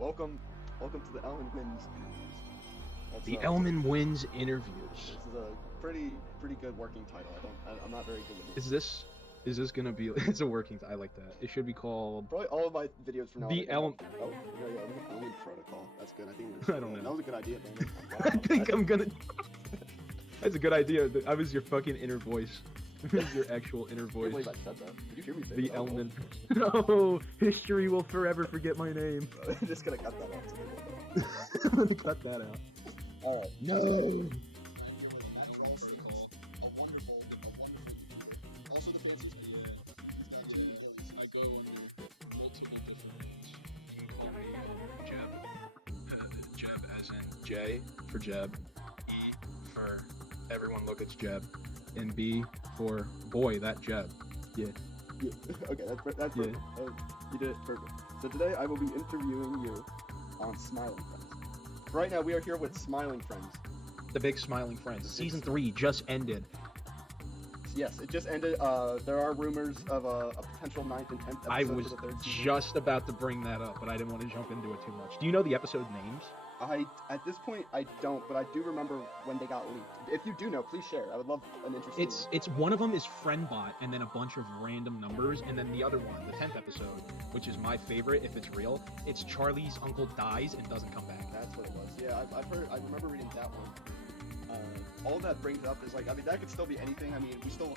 Welcome to the Elmen Wins interviews. The Elmen Wins interviews. This is a pretty good working title. I'm not very good with it. Is this gonna be? It's a working. I like that. It should be called. Probably all of my videos from now. The Elmen. Oh yeah, Elmen Protocol. That's good. I think. I don't know. That was a good idea, man. I think I'm gonna. That's a good idea. I was your fucking inner voice. Your actual inner voice. I can't believe I said that. Did you hear me say The that? Elmen. No, history will forever forget my name. I'm just gonna cut that out. I'm gonna cut that out. Alright. No. Also, the fanciest I go under multiple different Jeb. Jeb as in J for Jeb, E for everyone look it's Jeb, and B for boy that Jeb. Yeah. Okay, that's perfect. You did it perfect. So today I will be interviewing you on Smiling Friends. Right now we are here with Smiling Friends. The Big Smiling Friends. Season 3 just ended. Yes, it just ended. There are rumors of a potential 9th and 10th episode I was for the 3rd season. just about to bring that up, but I didn't want to jump into it too much. Do you know the episode names? At this point I don't, but I do remember when they got leaked. If you do know, please share. I would love an interesting. It's one of them is Friendbot, and then a bunch of random numbers, and then the other one, the 10th episode, which is my favorite if it's real. It's Charlie's uncle dies and doesn't come back. That's what it was. Yeah, I've heard. I remember reading that one. All that brings up is like, I mean, that could still be anything. I mean, we still,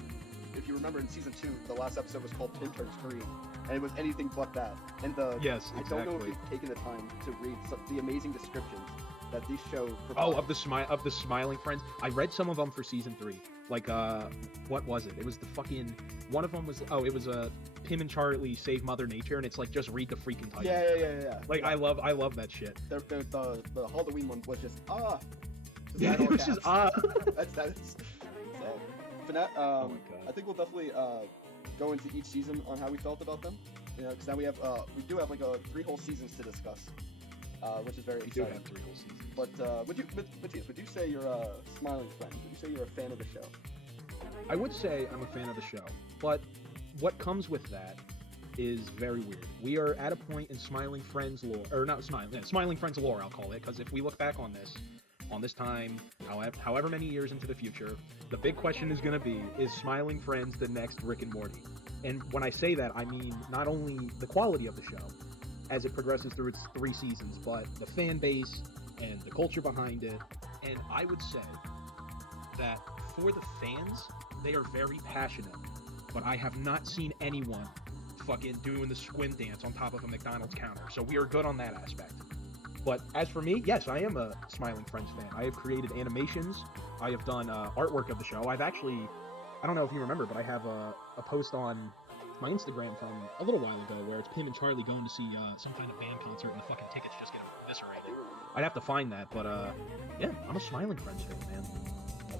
if you remember in season 2, the last episode was called Pin Turns Green, and it was anything but that. And Yes, I don't know if exactly. you've taken the time to read the amazing descriptions that these show provide. Oh, of the Smiling Friends. I read some of them for season 3. Like, what was it? It was the fucking one of them was it was Pim and Charlie Save Mother Nature, and it's like just read the freaking title. Yeah. Like yeah. I love that shit. The Halloween one was just Yeah, it was just That's so. For that, Oh my God. I think we'll definitely go into each season on how we felt about them. You know, because now we do have like 3 whole seasons to discuss, which is very We do exciting. have 3 whole seasons. But would you say you're a Smiling Friend? Would you say you're a fan of the show? I would say I'm a fan of the show, but what comes with that is very weird. We are at a point in Smiling Friends lore, or not Smiling Friends lore, I'll call it, because if we look back on this time, however many years into the future, the big question is going to be, is Smiling Friends the next Rick and Morty? And when I say that, I mean not only the quality of the show as it progresses through its 3 seasons, but the fan base and the culture behind it. And I would say that for the fans, they are very passionate, but I have not seen anyone fucking doing the squint dance on top of a McDonald's counter, so we are good on that aspect. But as for me, yes, I am a Smiling Friends fan. I have created animations, I have done artwork of the show. I've actually, I don't know if you remember, but I have a post on my Instagram from a little while ago where it's Pim and Charlie going to see some kind of band concert and the fucking tickets just get eviscerated. I'd have to find that, but yeah, I'm a Smiling Friends fan, man.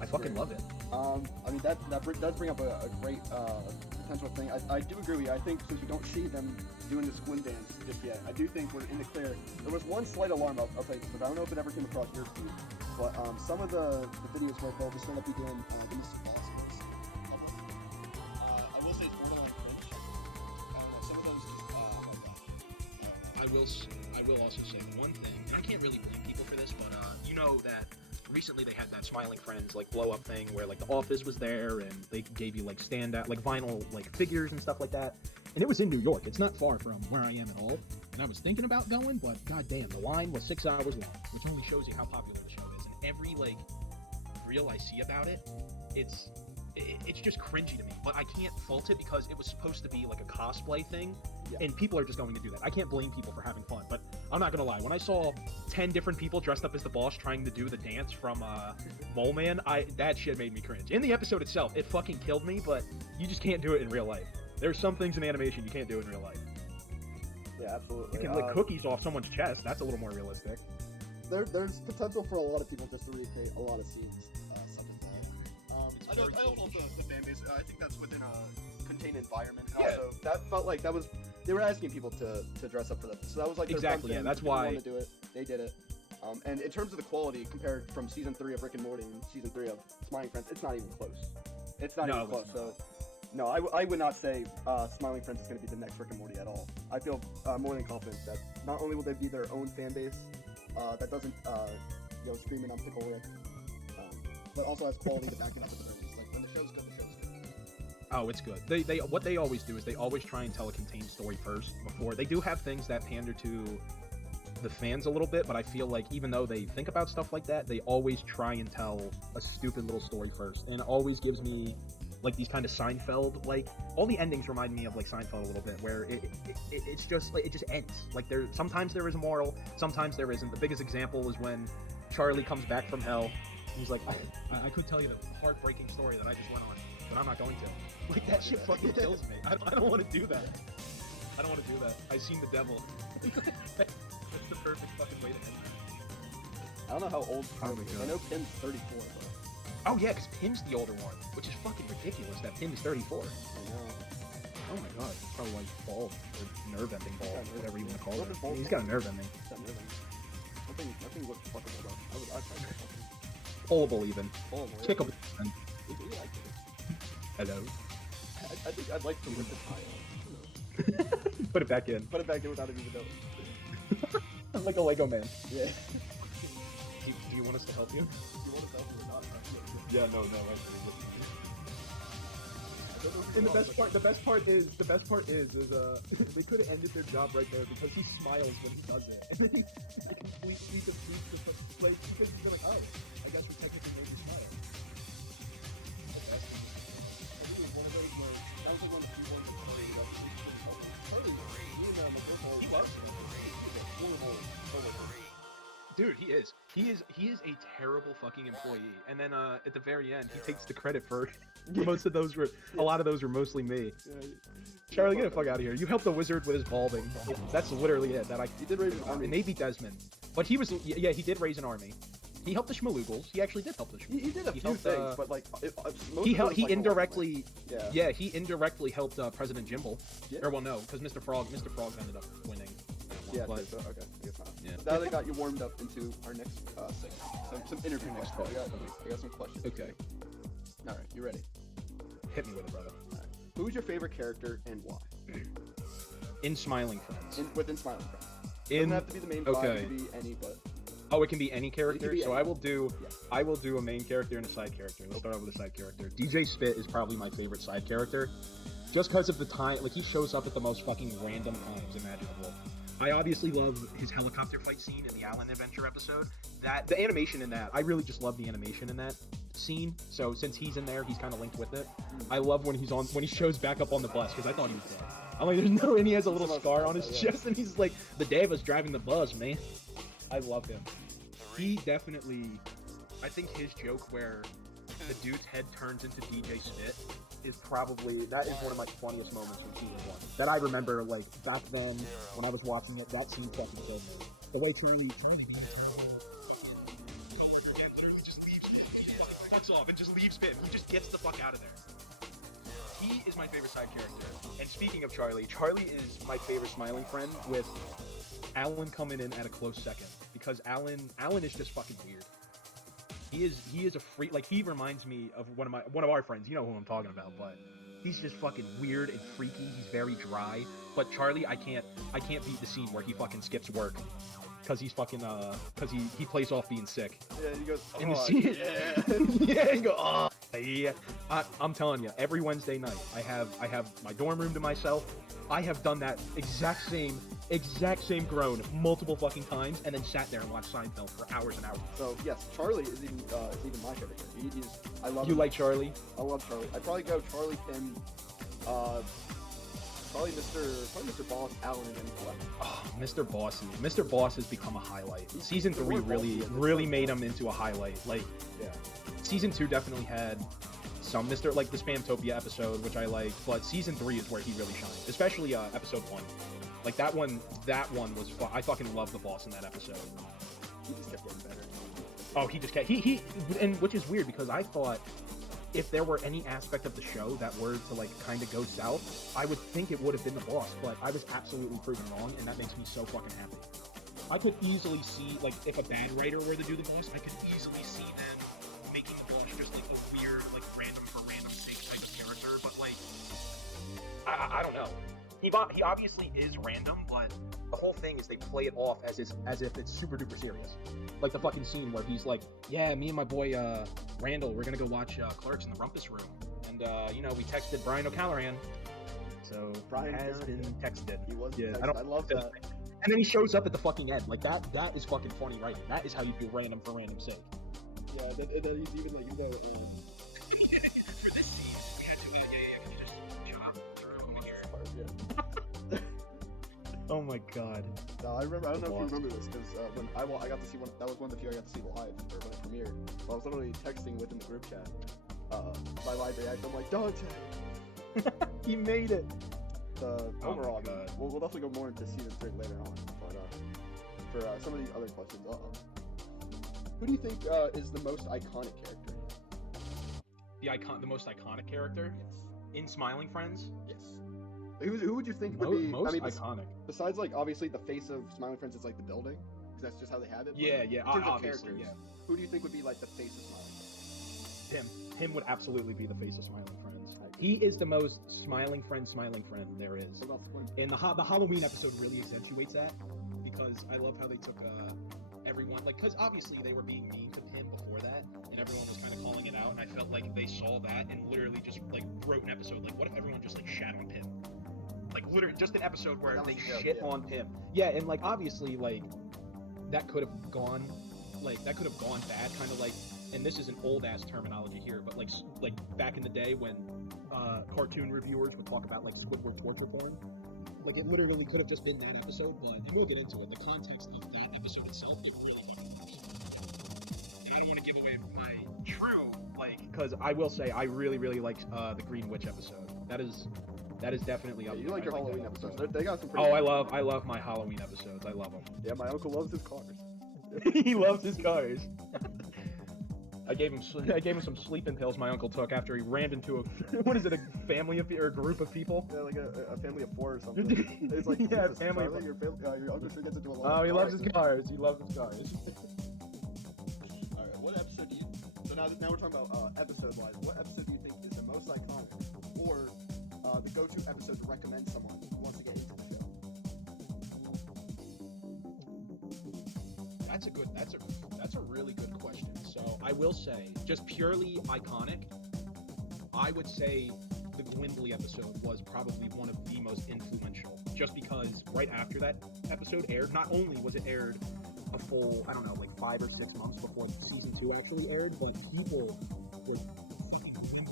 I fucking love it. I mean that does bring up a great potential thing. I do agree with you. I think since we don't see them doing the squint dance just yet, I do think we're in the clear. There was one slight alarm I'll tell you, because I don't know if it ever came across your feed, but some of the videos where they'll just be doing these boss moves. I will say it's borderline cringe. Some of those just I will also say one thing, and I can't really blame people for this, but you know that recently they had that Smiling Friends like blow up thing where like the office was there and they gave you like standout like vinyl like figures and stuff like that, and it was in New York. It's not far from where I am at all, and I was thinking about going, but goddamn, the line was 6 hours long, which only shows you how popular the show is. And every like reel I see about it, it's just cringy to me, but I can't fault it because it was supposed to be like a cosplay thing. Yeah. And And people are just going to do that. I can't blame people for having fun, but I'm not gonna lie. When I saw 10 different people dressed up as the boss trying to do the dance from Mole Man, that shit made me cringe. In the episode itself, it fucking killed me, but you just can't do it in real life. There's some things in animation you can't do in real life. Yeah, absolutely. You can lick cookies off someone's chest. That's a little more realistic. There's potential for a lot of people just to recreate a lot of scenes. Such as that. I don't know if the fan base. I think that's within a contained environment. And Yeah. Also, that felt like that was they were asking people to dress up for them. So that was like their Exactly, fun yeah, thing. that's People why- wanted to do it. They did it. And in terms of the quality, compared from season 3 of Rick and Morty and season 3 of Smiling Friends, it's not even close. It's not No, even it close. was So No, I would not say Smiling Friends is going to be the next Rick and Morty at all. I feel more than confident that not only will they be their own fan base that doesn't scream on Pickle Rick, but also has quality to back it up at the very least. Like when the show's good, the show's good. Oh, it's good. They what they always do is they always try and tell a contained story first before they do have things that pander to the fans a little bit, but I feel like even though they think about stuff like that, they always try and tell a stupid little story first, and it always gives me like these kind of Seinfeld, like all the endings remind me of like Seinfeld a little bit, where it's just like it just ends. Like sometimes there is a moral, sometimes there isn't. The biggest example is when Charlie comes back from hell. He's like, I could tell you the heartbreaking story that I just went on, but I'm not going to. Like that shit fucking kills me. I don't want to do that. I don't want to do that. I've seen the devil. That's the perfect fucking way to end that. I don't know how old Charlie my is. God. I know Pim's 34, but Oh yeah, because Pim's the older one, which is fucking ridiculous that Pim is 34. I know. Oh my god, he's probably like bald, or nerve-ending bald, Yeah, nerve- whatever you want to call Little it. bit bald. He's got a nerve ending. It's not nervous. Nothing looks fuckable though. I'd probably go fucking Pullable even. full of Kickable. And We like it. hello. I think I'd like to rip the tie off. Put it back in. Put it back in without it even though. Like a Lego man. Yeah. Do you want us to help you? You want to tell me or not? Yeah, no, And the best part is they could have ended their job right there because he smiles when he does it, and then he completely defeats the place because he's like, oh, I guess we technically made you smile. I think it was one of those where that was like one of the few ones that Charlie, me and my girlfriend, he loves him. He's a horrible coworker. Dude, he is a terrible fucking employee. And then at the very end, he takes the credit for most of those were a lot of those were mostly me. Yeah, Charlie, get the fuck out of here. You helped the wizard with his balding. That's literally it. he did raise an army. And maybe Desmond. But he was yeah, he did raise an army. He helped the Schmaloogles. He actually did help the Schmaloogles. He did a few helped, things, but like most he of it was, he like, indirectly yeah. he indirectly helped President Jimble. Yeah. Or well, no, because Mr. Frog ended up winning. Yeah, but, so, okay. I guess not. Yeah. Now they got you warmed up into our next segment. Some interview Next questions. part. I got some questions. Okay, All right, you ready? hit me with it, brother. All right. Who's your favorite character and why? In Smiling Friends. Within Smiling Friends. Doesn't have to be the main five. okay. It could be any, but Oh, it can be any character. be So any. I will do Yeah. I will do a main character and a side character. Let's start out with a side character. DJ Spit is probably my favorite side character, just because of the time. Like he shows up at the most fucking random times imaginable. I obviously love his helicopter fight scene in the Allen Adventure episode. That the animation in that, I really just love the animation in that scene. So since he's in there, he's kind of linked with it. I love when he shows back up on the bus because I thought he was dead. I'm like, there's no, and he has a little scar on his chest, and he's like, the day was driving the bus, man. I love him. He definitely, I think his joke where the dude's head turns into DJ Spit is probably, that is one of my funniest moments from season 1. That I remember, like, back then, when I was watching it, that scene fucking killed me. The way Charlie being coworker and literally just leaves, he fucking fucks off and just leaves Spit. He just gets the fuck out of there. He is my favorite side character. And speaking of Charlie, Charlie is my favorite Smiling Friend, with Alan coming in at a close second, because Alan is just fucking weird. He is a freak. Like, he reminds me of one of our friends. You know who I'm talking about, but he's just fucking weird and freaky. He's very dry. But Charlie, I can't beat the scene where he fucking skips work because he's fucking because he plays off being sick. yeah, he goes. In the "Oh, scene, yeah." yeah, he go, oh yeah. I'm telling you, every Wednesday night, I have my dorm room to myself. I have done that exact same groan multiple fucking times, and then sat there and watched Seinfeld for hours and hours. So yes, Charlie is even my favorite character. I love. You him. like Charlie? I love Charlie. I'd probably go Charlie, Pim, probably Mr. Boss, Alan, and Welp. Oh, Mr. Bossy. Mr. Boss has become a highlight. Season He's 3 more bossy, really made him into a highlight. Like, Yeah. Season 2 definitely had some like the Spamtopia episode, which I liked, but Season 3 is where he really shined, especially episode 1. Like, that one was I fucking love the boss in that episode. He just kept getting better. Oh, he just kept, and which is weird, because I thought if there were any aspect of the show that were to, like, kind of go south, I would think it would have been the boss, but I was absolutely proven wrong, and that makes me so fucking happy. I could easily see, like, if a bad writer were to do the boss, I could easily see them making the boss just, like, a weird, like, random for random sake type of character, but, like, he obviously is random, but the whole thing is they play it off as if it's super duper serious. Like the fucking scene where he's like, yeah, me and my boy Randall, we're gonna go watch Clerks in the Rumpus Room, and we texted Brian O'Callaghan, so Brian has been texted. He was. Yeah, I love that. And then he shows up at the fucking end. Like that is fucking funny writing. That is how you do random for random's sake. Yeah, and then he's even like, For this scene, we had to can you just chop through over here? yeah. Oh my god. No, I remember. I don't know if you remember this because when I got to see one. That was one of the few I got to see live or when it premiered. I was literally texting within the group chat. My live reaction. I'm like, Dante. He made it. Overall, we'll definitely go more into season 3 later on. But for some of these other questions, who do you think is the most iconic character? The most iconic character? Yes. In Smiling Friends? Yes. Who would you think would be most iconic? Besides, like, obviously the face of Smiling Friends is like the building, because that's just how they have it. Yeah, in terms of obviously, characters, yeah. Who do you think would be like the face of Smiling Friends? Him would absolutely be the face of Smiling Friends. He is the most smiling friend there is. What about Squint? And the Halloween episode really accentuates that, because I love how they took everyone, like, because obviously they were being mean to Pim before that, and everyone was kind of calling it out, and I felt like they saw that and literally just like wrote an episode like, what if everyone just like shat on Pim? Like literally just an episode where they shit on Pim. Yeah, and like obviously like that could have gone bad, kind of like, and this is an old ass terminology here, but like back in the day when cartoon reviewers would talk about like Squidward torture porn. Like it literally could have just been that episode, but and we'll get into it. The context of that episode itself, it really fucking works. And I don't want to give away my true because I will say I really like the Green Witch episode. That is definitely up. You like your Halloween episodes? They got some. Oh, I love my Halloween episodes. I love them. Yeah, my uncle loves his cars. He loves his cars. I gave him some sleeping pills my uncle took after he rammed into a a family or a group of people. Yeah, like a family of 4 or something. It's like, yeah, Jesus, family. Charlie, your uncle sure gets into a lot. Oh, he loves his cars. He loves his cars. All right, what episode do you? So now we're talking about episode-wise. What episode do you think is the most iconic, or the go-to episode to recommend someone who wants to get into the show? That's a really good question. So I will say, just purely iconic, I would say the Gwendolyn episode was probably one of the most influential. Just because right after that episode aired, not only was it aired a full, 5 or 6 months before season 2 actually aired, but people were fucking Gwendolyn,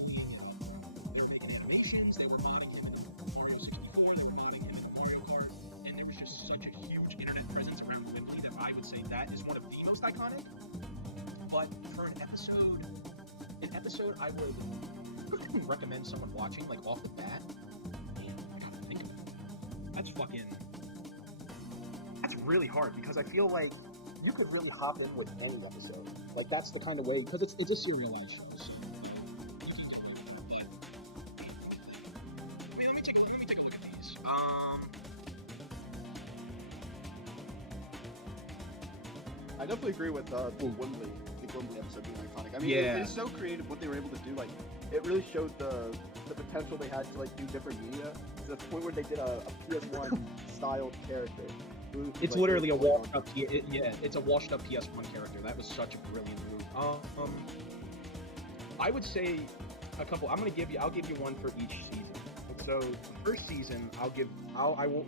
they were making animations, they were modding him in Mario 64, they were modding him in Mario Kart, and there was just such a huge internet presence around Gwendolyn that I would say that is one of the most iconic. But for an episode I would recommend someone watching, like, off the bat. Man, I gotta think of it. That's really hard, because I feel like you could really hop in with any episode. Like, that's the kind of way, because it's a serialized show, so you can do it. But, let me take a look at these. I definitely agree with the Gwendolyn episode being iconic. I mean, it's so creative what they were able to do. Like, it really showed the potential they had to like do different media to the point where they did a PS1 styled character. It's literally a washed up. It's a washed up PS1 character. That was such a brilliant move. I would say a couple. I'll give you one for each season. So the first season, I will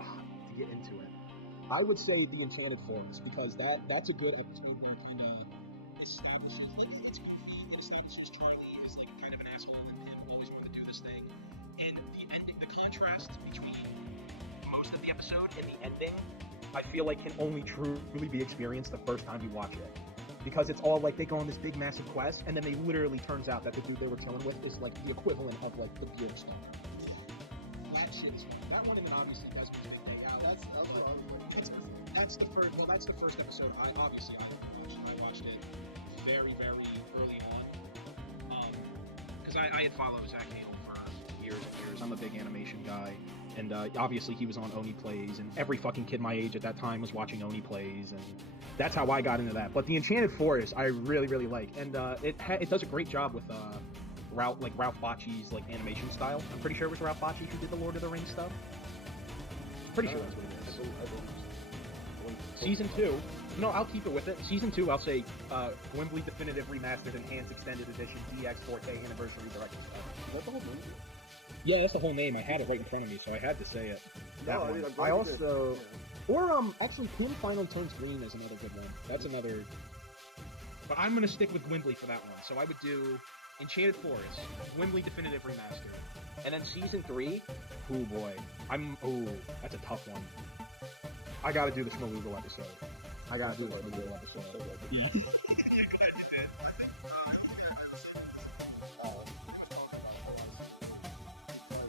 to get into it. I would say the Enchanted Forest, because that's a good episode when it kind of establishes, let's goofy, what establishes Charlie is like kind of an asshole and him always wanting to do this thing. And the ending, the contrast between most of the episode and the ending, I feel like can only truly be experienced the first time you watch it. Because it's all like they go on this big massive quest, and then they literally turns out that the dude they were chilling with is like the equivalent of like the beard star. That shit is that one, and then obviously Desmond's big hangout. That's the first episode. I watched it very, very early on. Because I had followed Zach Hale for years and years. I'm a big animation guy. And obviously he was on Oni Plays, and every fucking kid my age at that time was watching Oni Plays, and that's how I got into that. But the Enchanted Forest I really, really like, and it does a great job with Ralph Bakši's like animation style. I'm pretty sure it was Ralph Bakshi who did the Lord of the Rings stuff. Pretty sure that's what I it is. believe Season 2. No, I'll keep it with it. Season 2, I'll say Wembley Definitive Remastered Enhanced Extended Edition DX 4K Anniversary Director's Cut. Is that the whole movie? Yeah, that's the whole name. I had it right in front of me, so I had to say it. That No, one. I'm glad I you also... did. Or, actually, Coon Final Turns Green is another good one. That's another... But I'm gonna stick with Wembley for that one. So I would do Enchanted Forest, Wembley Definitive Remastered. And then Season 3, oh boy. That's a tough one. I gotta do the Schmaloogle episode. I gotta do the Schmaloogle episode.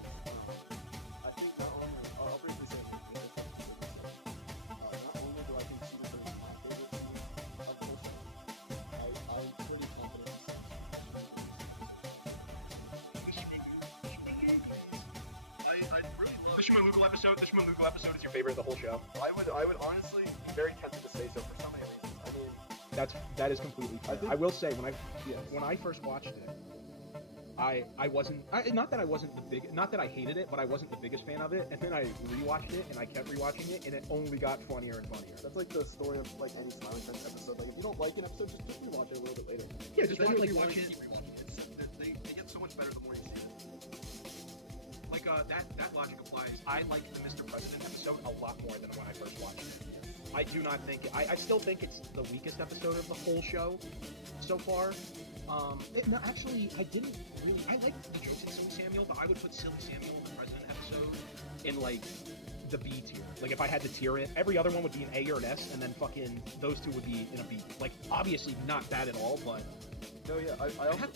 I think not only, I'll briefly say not only do I think Season 3 is my favorite movie of the whole show, I'm pretty confident. The Schmaloogle episode is your favorite of the whole show? I would honestly be very tempted to say so for so many reasons. I mean, That is completely fair. think- I will say when I first watched it, I wasn't not that I wasn't not that I hated it, but I wasn't the biggest fan of it. And then I rewatched it and I kept rewatching it, and it only got funnier and funnier. that's like the story of like any Smiling Friends episode. Like if you don't like an episode, just rewatch it a little bit later. Yeah, just Then watch you'll it. keep rewatching it. They get so much better the more you see it. Like that logic applies. I liked the Mr. President episode a lot more than when I first watched it. I do not think I still think it's the weakest episode of the whole show so far. No, actually, I didn't really. I liked the jokes in Silly Samuel, but I would put Silly Samuel in the President episode in like the B tier. Like if I had to tier it, every other one would be an A or an S, and then fucking those two would be in a B. Like obviously not bad at all, but No, yeah,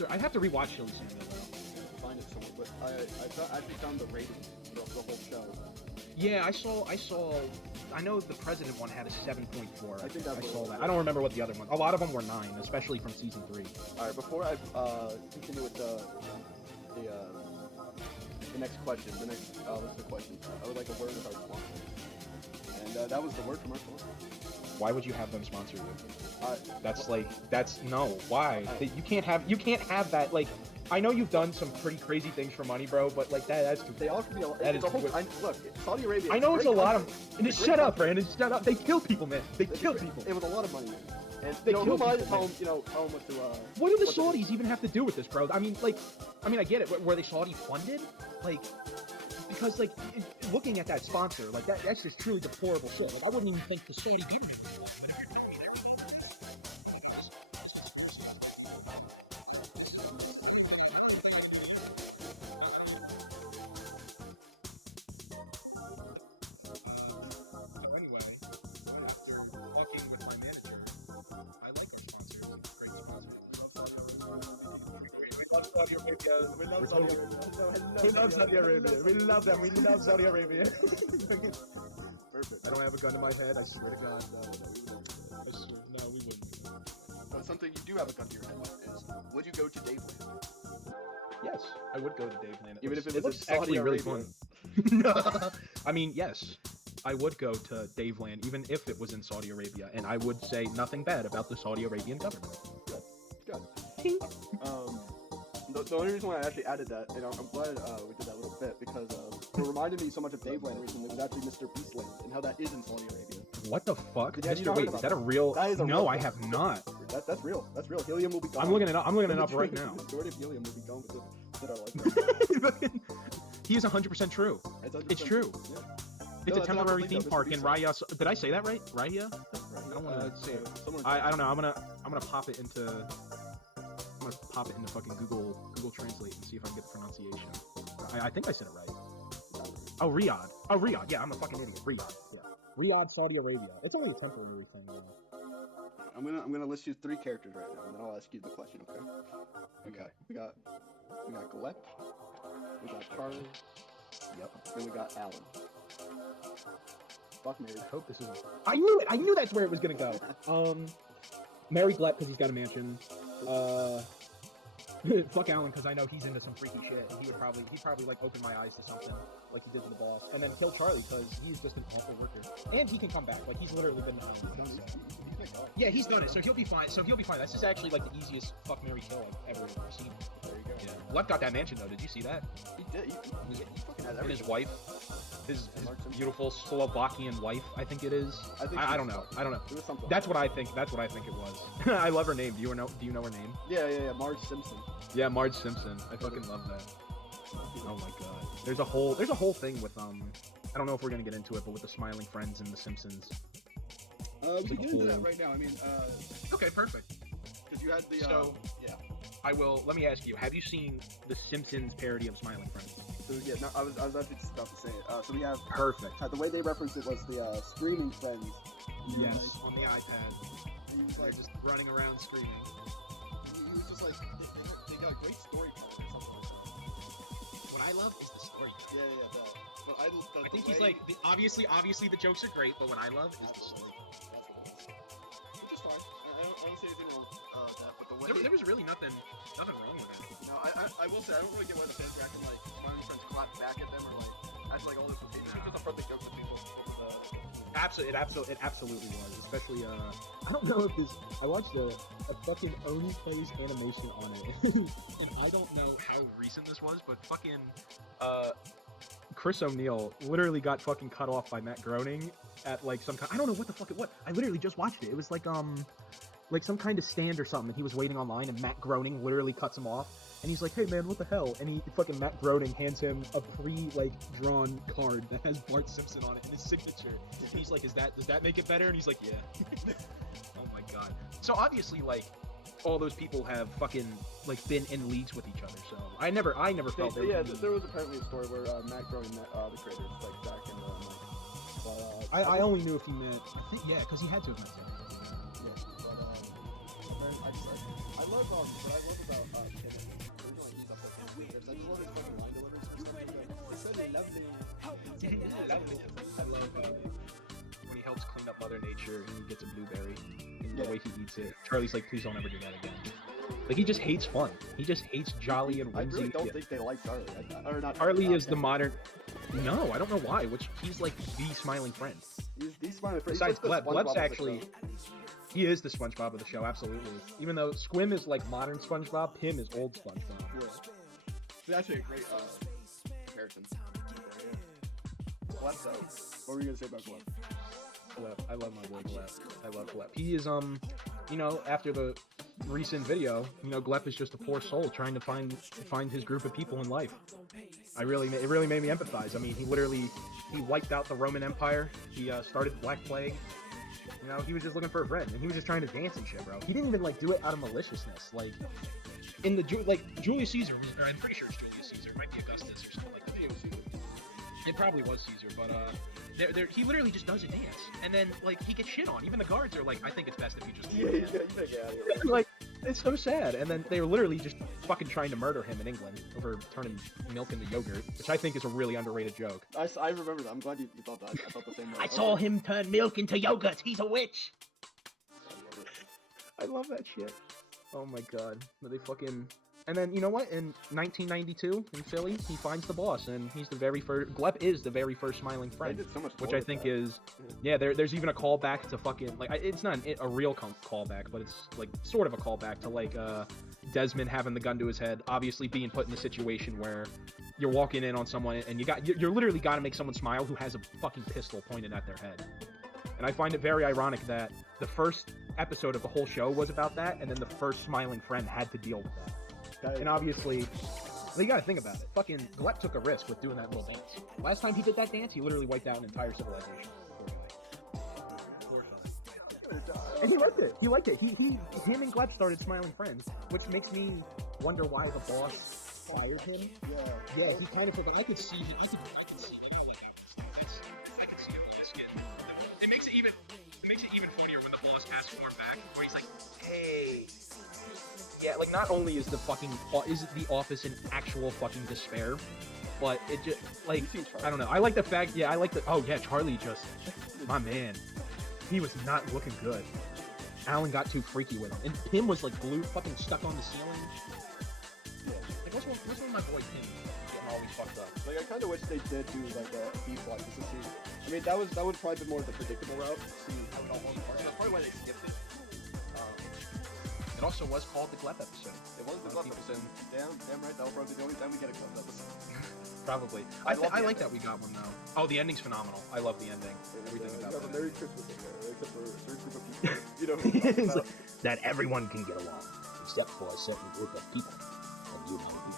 I'd have to rewatch Silly Samuel though. find it somewhere, but I actually found the rating for the whole show. Yeah, I know the President one had a 7.4. I think that's I what saw it was. that. I don't remember what the other one. A lot of them were 9, especially from season 3. All right, before I continue with the next question, the next list of questions, I would like a word with our sponsor, and that was the word from our sponsor. Why would you have them sponsor you? Well, No. Why? You can't have that. Like, I know you've done some pretty crazy things for money, bro, but like that's too. they offer me a lot. That It's is a whole. good. Look, Saudi Arabia. I know it's a lot of. And It's a shut great up, Brandon. Shut up. They kill people, man. They kill people. It was a lot of money, man. And They who kill am I to people, tell them what to? What do the what to do? Saudis even have to do with this, bro? I mean, I get it. Were they Saudi funded? Like, because like looking at that sponsor, like that's just truly deplorable shit. Like I wouldn't even think the Saudi government. Saudi Arabia. We love Saudi Arabia. We love Saudi Arabia. We love them. We love Saudi Arabia. Perfect. I don't have a gun to my head. I swear to God. No, we wouldn't. But something you do have a gun to your head is, would you go to Daveland? Yes, I would go to Daveland. Even if it was looks in Saudi actually really Arabia. fun. I mean, yes, I would go to Daveland, even if it was in Saudi Arabia, and I would say nothing bad about the Saudi Arabian government. Good. The only reason why I actually added that, and I'm glad we did that little bit, because it reminded me so much of Daveland recently. It was actually Mr. Beastland, and how that is in Saudi Arabia. What the fuck? Yeah, you Mr. don't Wait, know is about that a real? That is a No, real I thing. have not. That's real. That's real. Helium will be gone. I'm looking it up. I'm looking it up right now. The majority of helium will be gone with the that are like that. He is 100% true. It's true. Yeah. It's No, a that's temporary not theme Mr. park in Beastland. Raya. Did I say that right? Raya? I don't wanna say it. Someone I don't know. I'm gonna pop it into. I'm gonna pop it into fucking Google Translate and see if I can get the pronunciation. I think I said it right. Oh, Riyadh. Oh, Riyadh. Yeah, I'm a fucking idiot. Riyadh. Yeah. Riyadh, Saudi Arabia. It's only a temporary thing. I'm gonna list you 3 characters right now, and then I'll ask you the question. Okay. Okay. We got Glep. We got Charlie. Yep. Then we got Alan. Fuck Mary. I hope this isn't. I knew it. I knew that's where it was gonna go. Mary Glep because he's got a mansion. Fuck Alan because I know he's into some freaky shit. And he'd probably like open my eyes to something like he did to the boss. And then kill Charlie because he's just an awful worker. And he can come back. Like he's literally been. Yeah, he's done it, so he'll be fine. That's just actually like the easiest fuck Mary kill I've ever seen. There you go. Yeah. Glep got that mansion though. Did you see that? He did. He fucking has And everything. his wife. his Mark Simpson. beautiful Slovakian wife, I think it is. I think I she don't was- know. I don't know. It was something. That's what I think. That's what I think it was. I love her name. Do you know her name? Yeah. Marge Simpson. Yeah, Marge Simpson. I fucking love that. Oh my god. There's a whole thing with I don't know if we're gonna get into it, but with the Smiling Friends and the Simpsons. We can like a get into that whole- right now. I mean, Okay, perfect. because you had the So- yeah. I will. Let me ask you: have you seen the Simpsons parody of Smiling Friends? So yeah, no, I was actually just about to say it. So we have Perfect. the way they referenced it was the Screaming Friends. Yes, on the iPad. He was They're like, just running around screaming. he was just like, they got a great storytelling or something like that. What I love is the story. Yeah, that. But I think he's like obviously the jokes are great, but what I love is the story. That's what it is. Which is fine. I don't see anything wrong with that, but the way There was really nothing wrong with it. no, I will say I don't really get why the fans are acting like Smiling Friends clap back at them or like act like all this was just a front jokes with people. It absolutely was. Especially I don't know if this. I watched a fucking Oni plays animation on it, and I don't know how recent this was, but fucking Chris O'Neill literally got fucking cut off by Matt Groening at like some kind. I don't know what the fuck it was. I literally just watched it. It was like some kind of stand or something. And he was waiting online, and Matt Groening literally cuts him off. And he's like, "Hey man, what the hell?" And he fucking Matt Groening hands him a drawn card that has Bart Simpson on it and his signature. And he's like, does that make it better?" And he's like, "Yeah." Oh my god. So obviously, like, all those people have fucking like been in leagues with each other. So I never felt there. Yeah, was there was apparently a story where Matt Groening met the creators like back in the like. I only knew if he meant. I think because he had to have met them. I love what I love about Kevin. Originally he's up there. I just love his fucking line delivery. It's so lovely. I love when he helps clean up Mother Nature and he gets a blueberry and the way he eats it. Charlie's like, "Please don't ever do that again." Like, he just hates fun. He just hates jolly and I whimsy. really don't think they like Charlie. Or not. Charlie is the modern. No, I don't know why. He's like the smiling friend. He's smiling. Besides Gleb. Gleb's actually. show. He is the SpongeBob of the show, absolutely. Even though Squim is like modern SpongeBob, Pim is old SpongeBob. Yeah. It's actually a great comparison. Gleb, though. What were you gonna say about Gleb? Gleb. I love my boy Gleb. I love Gleb. He is after the recent video, Gleb is just a poor soul trying to find his group of people in life. It really made me empathize. I mean, he wiped out the Roman Empire. He started the Black Plague. He was just looking for a friend, and he was just trying to dance and shit, bro. He didn't even do it out of maliciousness. Like in the Julius Caesar, or I'm pretty sure it's Julius Caesar. It might be Augustus or something like that. It probably was Caesar, but he literally just does a dance, and then he gets shit on. Even the guards are like, "I think it's best if you just Yeah, you better get out of here. like, it's so sad." And then they were literally just fucking trying to murder him in England over turning milk into yogurt, which I think is a really underrated joke. I remember that. I'm glad you thought that. I thought the same way. I saw him turn milk into yogurt. He's a witch. I love it. I love that shit. Oh my god. But they fucking... And then, you know what? In 1992, in Philly, he finds the boss, and he's the very first... Gleb is the very first smiling They friend. did so much Which more I with think that. is... Yeah, there's even a callback to fucking... it's not a real callback, but it's, sort of a callback to, Desmond having the gun to his head, obviously being put in a situation where you're walking in on someone, and you're literally got to make someone smile who has a fucking pistol pointed at their head. And I find it very ironic that the first episode of the whole show was about that, and then the first smiling friend had to deal with that. And obviously, you gotta think about it. Fucking Gleb took a risk with doing that little dance. Last time he did that dance, he literally wiped out an entire civilization. Poor guy. And he liked it. Him and Gleb started smiling friends, which makes me wonder why the boss fired him. Yeah, he kind of took. I could see him. I could see him. I could see him with this kid. It makes it even funnier when the boss passes forward back, where he's like, "Hey." Yeah, not only is the office in actual fucking despair, but it just I don't know. I like the fact. Yeah, I like the. Oh yeah, Charlie just my man. He was not looking good. Alan got too freaky with him, and Pim was glued, fucking stuck on the ceiling. Yeah. What's wrong with my boy Pim getting always fucked up? I kind of wish they did do a beef like this to see. I mean, that would probably been more the predictable route. See how it all falls apart. That's probably why they skipped it. It also was called the Gleb episode. It was the Gleb episode. Damn right. That will probably be the only time we get a Gleb episode. Probably. I I love the like ending. that we got one though. Oh, the ending's phenomenal. I love the ending. Everything You about have a that. Merry Christmas in there, except for a certain group of people. You know what I'm talking It's about. like, that everyone can get along, except for a certain group of people. And you know who I'm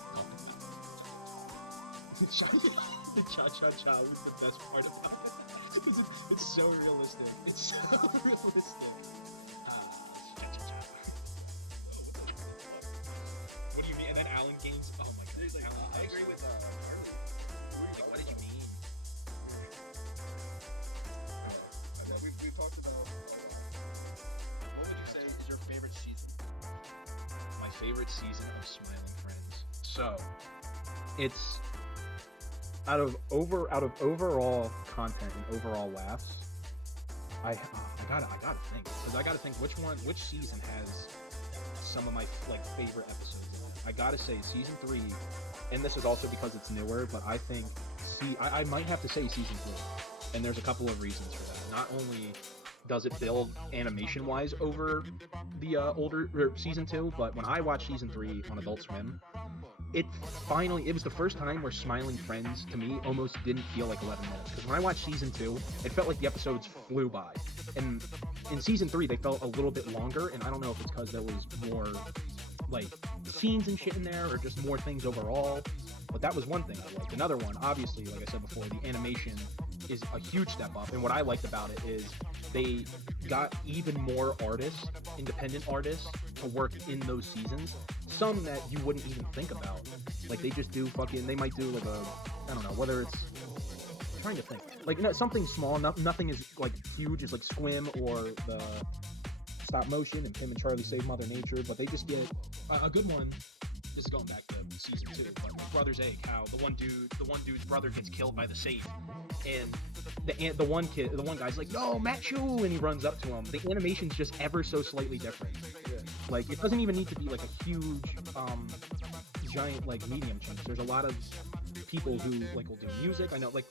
talking about. The cha-cha-cha was the best part about it. Because it's so realistic. It's so realistic. Cha-cha-cha. What do you mean? And then Alan gains. Oh my god. He's like, Alan I gains. agree with Charlie. Like, what did you mean? We've talked about. What would you say is your favorite season? My favorite season of Smiling Friends. So, it's out of overall content and overall laughs. I gotta think, because I gotta think which season has some of my favorite episodes in it. I gotta say season 3, and this is also because it's newer, but I think I might have to say season 3, and there's a couple of reasons for that. Not only does it build animation wise over the older season 2, but when I watched season 3 on Adult Swim, it was the first time where Smiling Friends to me almost didn't feel like 11 minutes, because when I watched season 2 it felt like the episodes flew by, and in season 3 they felt a little bit longer, and I don't know if it's because there was more scenes and shit in there or just more things overall, but that was one thing I liked. Another one, obviously, like I said before, the animation is a huge step up, and what I liked about it is they got even more artists, independent artists, to work in those seasons. Some that you wouldn't even think about. Like, they just do they might do I don't know, whether it's, I'm trying to think. Something small, nothing is huge as Squim or the stop motion and Tim and Charlie Save Mother Nature, but they just get A good one. This is going back to season 2, but Brother's Egg, how the one dude's brother gets killed by the safe, and the one guy's like, "No, Machu," and he runs up to him. The animation's just ever so slightly different. Yeah. It doesn't even need to be a huge, giant medium change. There's a lot of people who will do music. I know, we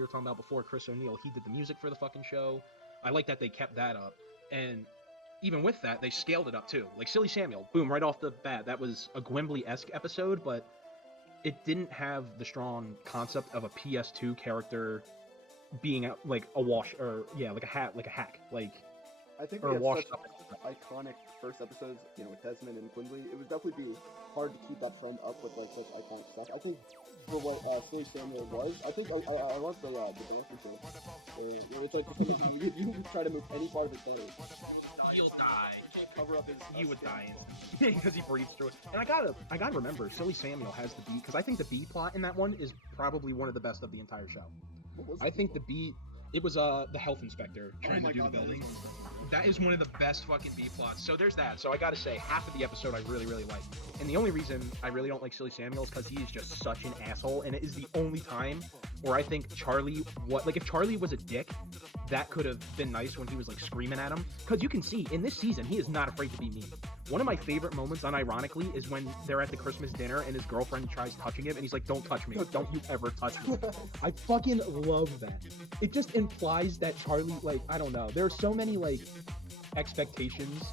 were talking about before, Chris O'Neill. He did the music for the fucking show. I like that they kept that up, and even with that, they scaled it up too. Silly Samuel, boom, right off the bat, that was a Gwimbly-esque episode, but it didn't have the strong concept of a PS2 character being a wash, or a hack, I think or we have washed such iconic first episodes, with Desmond and Quimbley. It would definitely be hard to keep that trend up with such iconic stuff. I think for what Silly Samuel was, I think I love the direction to it. It's you try to move any part of his body, he'll die. cover up his. he would die because he breathes through it. And I gotta remember, Silly Samuel has the B, because I think the B plot in that one is probably one of the best of the entire show. I think the B, it was the health inspector trying to do the building. That is one of the best fucking B plots. So there's that. So I gotta say, half of the episode I really, really like. And the only reason I really don't like Silly Samuel is because he is just such an asshole, and it is the only time where I think Charlie, if Charlie was a dick, that could have been nice when he was screaming at him. Because you can see, in this season, he is not afraid to be mean. One of my favorite moments, unironically, is when they're at the Christmas dinner and his girlfriend tries touching him, and he's like, "Don't touch me. Don't you ever touch me." I fucking love that. It just implies that Charlie, I don't know. There are so many, expectations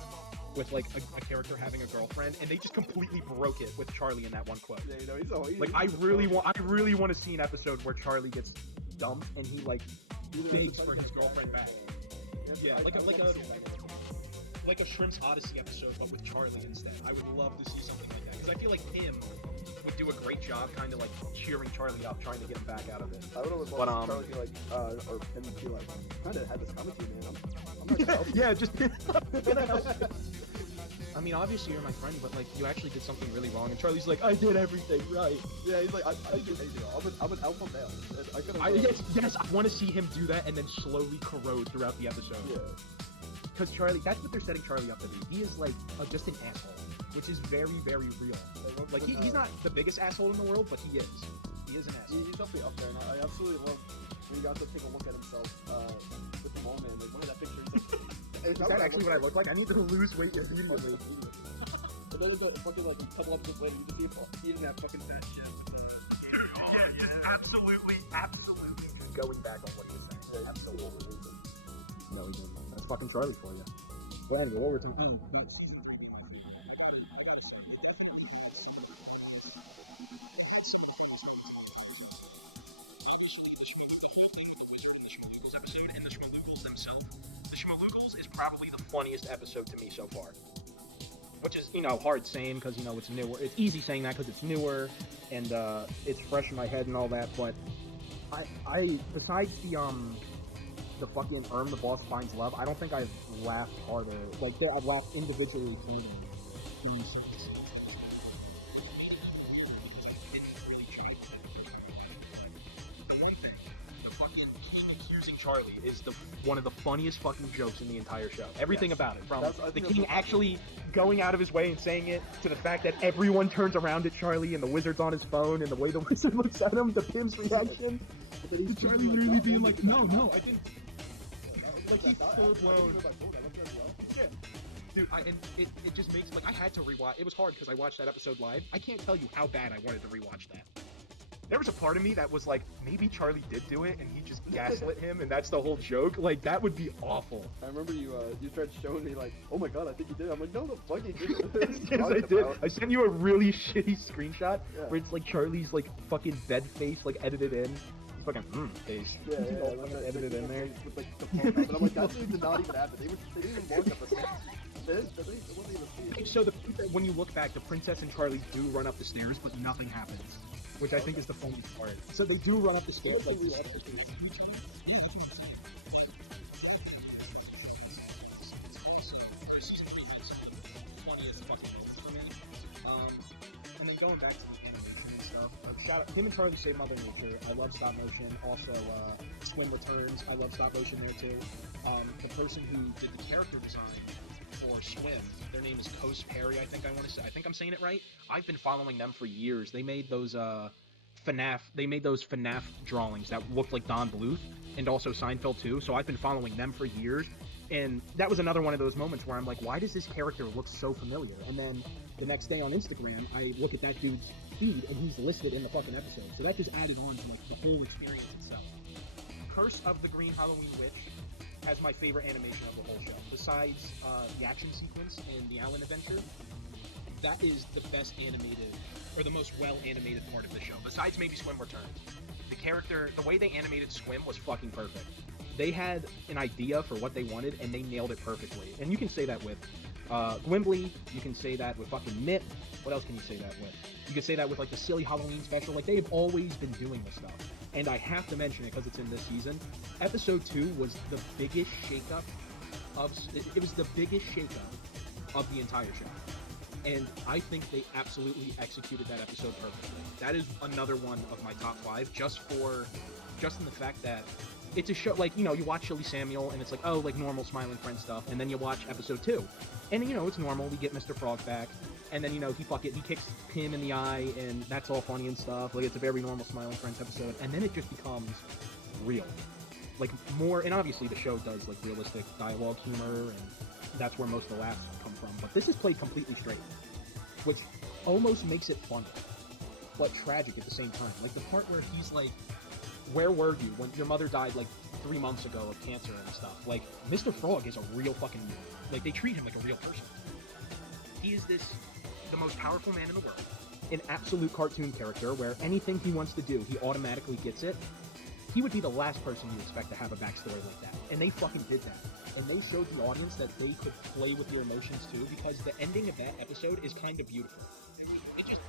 with, a character having a girlfriend, and they just completely broke it with Charlie in that one quote. Yeah, he's always, I really want to see an episode where Charlie gets dumb and he, begs for his girlfriend back. Yeah, like a Shrimp's Odyssey episode, but with Charlie instead. I would love to see something like that, because I feel like Tim would do a great job kind of cheering Charlie up, trying to get him back out of it. I would always But, love to see Charlie be or him be kind of had this coming to you, man. I'm not gonna help you. Yeah, just I mean, obviously you're my friend, but you actually did something really wrong, and Charlie's like, "I did everything right." Yeah, he's like, I did anything. I'm an alpha male. I could have. Yes, I want to see him do that and then slowly corrode throughout the episode. Yeah. Because Charlie, that's what they're setting Charlie up to be. He is just an asshole, which is very, very real. He's not the biggest asshole in the world, but he is. He is an asshole. He's definitely up there, and I absolutely love when he got to take a look at himself with the mall man. One of that picture, he's like, Is that actually what I look like? I need to lose weight immediately. But then it's fucking a couple episodes later, you can see him eating that fucking fat shit. Absolutely. Just going back on what he was saying. Absolutely. No, he didn't. That's fucking Charlie for you. But anyway, what was it? probably the funniest episode to me so far. Which is, hard saying because, it's newer. It's easy saying that because it's newer and it's fresh in my head and all that. But I besides the fucking the boss finds love, I don't think I've laughed harder. Like, I've laughed individually through them. Charlie is one of the funniest fucking jokes in the entire show. Everything about it, from the king actually going out of his way and saying it, to the fact that everyone turns around at Charlie and the wizard's on his phone, and the way the wizard looks at him, the Pim's reaction. Charlie literally being like, no, I didn't. Like, he's full blown. Yeah. Dude, it just makes, like, I had to rewatch. It was hard because I watched that episode live. I can't tell you how bad I wanted to rewatch that. There was a part of me that was like, maybe Charlie did do it and he just gaslit him and that's the whole joke. Like, that would be awful. I remember you started showing me like, oh my god, I think you did. I'm like, no, the fuck you didn't. Yes, I did. I sent you a really shitty screenshot where it's like Charlie's like fucking bed face like edited in. It's fucking face. Yeah, edited in there. With like the phone up. And I'm like, that did not even happen. They didn't even walk up the stairs. It wasn't even So when you look back, the princess and Charlie do run up the stairs, but nothing happens. Which I think is the funniest part. So they do run up the stairs. Like, and then going back to the animation and stuff, shout out him and Charlie Save Mother Nature. I love stop motion. Also, Swim Returns. I love stop motion there too. The person who did the character design for Swift, their name is Coase Perry, I think I think I'm saying it right. I've been following them for years. They made those FNAF drawings that looked like Don Bluth, and also Seinfeld too, so I've been following them for years, and that was another one of those moments where I'm like, why does this character look so familiar? And then the next day on Instagram, I look at that dude's feed, and he's listed in the fucking episode, so that just added on to like the whole experience itself. Curse of the Green Halloween Witch has my favorite animation of the whole show. Besides the action sequence in the Allen adventure, that is the best animated, or the most well-animated part of the show. Besides maybe Swim Returns. The way they animated Swim was fucking perfect. They had an idea for what they wanted, and they nailed it perfectly. And you can say that with Gwimbly, you can say that with fucking Mitt. What else can you say that with? You can say that with like the silly Halloween special. Like, they have always been doing this stuff. And I have to mention it because it's in this season. Episode 2 was the biggest shakeup it was the biggest shakeup of the entire show. And I think they absolutely executed that episode perfectly. That is another one of my top 5, just in the fact that it's a show, like, you watch Shirley Samuel, and it's like, oh, like, normal Smiling Friend stuff, and then you watch episode 2, and, it's normal, we get Mr. Frog back, and then, he kicks Pim in the eye, and that's all funny and stuff, like, it's a very normal Smiling Friends episode, and then it just becomes real. Like, more, and obviously the show does, like, realistic dialogue humor, and that's where most of the laughs come from, but this is played completely straight, which almost makes it funny, but tragic at the same time. Like, the part where he's like, where were you when your mother died like 3 months ago of cancer and stuff? Like, Mr. Frog is a real fucking, like, they treat him like a real person. He is the most powerful man in the world, an absolute cartoon character where anything he wants to do, he automatically gets it. He would be the last person you expect to have a backstory like that, and they fucking did that. And they showed the audience that they could play with your emotions too, because the ending of that episode is kind of beautiful. It's